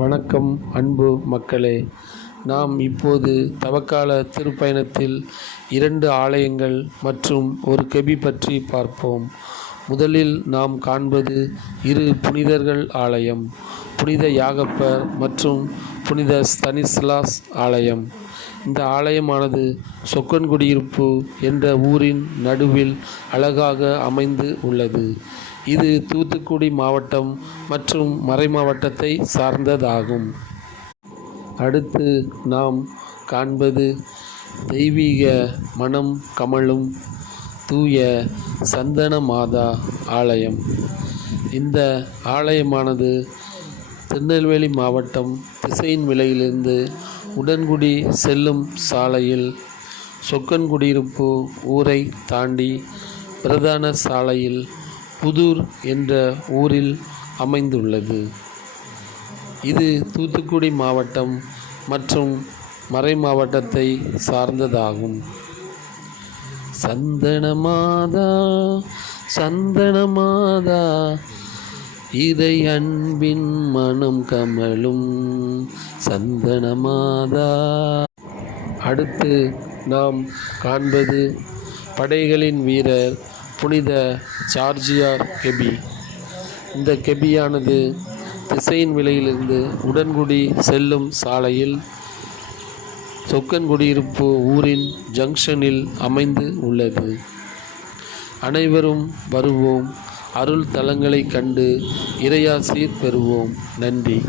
வணக்கம் அன்பு மக்களே. நாம் இப்போது தவக்கால திருப்பயணத்தில் 2 ஆலயங்கள் மற்றும் ஒரு கெபி பற்றி பார்ப்போம். முதலில் நாம் காண்பது 2 புனிதர்கள் ஆலயம், புனித யாகப்பர் மற்றும் புனித ஸ்தனிஸ்லாஸ் ஆலயம். இந்த ஆலயமானது சொக்கன்குடியிருப்பு என்ற ஊரின் நடுவில் அழகாக அமைந்து உள்ளது. இது தூத்துக்குடி மாவட்டம் மற்றும் மறைமாவட்டத்தை சார்ந்ததாகும். அடுத்து நாம் காண்பது தெய்வீக மனம் கமழும் தூய சந்தனமாதா ஆலயம். இந்த ஆலயமானது திருநெல்வேலி மாவட்டம் திசையன்விளையிலிருந்து உடன்குடி செல்லும் சாலையில் சொக்கன்குடியிருப்பு ஊரை தாண்டி பிரதான சாலையில் புதூர் என்ற ஊரில் அமைந்துள்ளது. இது தூத்துக்குடி மாவட்டம் மற்றும் மறைமாவட்டத்தை சார்ந்ததாகும். சந்தனமாதா சந்தனமாதா இதை அன்பின் மனம் கமழும் சந்தனமாதா. அடுத்து நாம் காண்பது படைகளின் வீரர் புனித சார்ஜியார் கெபி. இந்த கெபியானது திசையன்விளையிலிருந்து உடன்குடி செல்லும் சாலையில் சொக்கன்குடியிருப்பு ஊரின் ஜங்ஷனில் அமைந்து உள்ளது. அனைவரும் வருவோம், அருள் தலங்களை கண்டு இறையாசி பெறுவோம். நன்றி.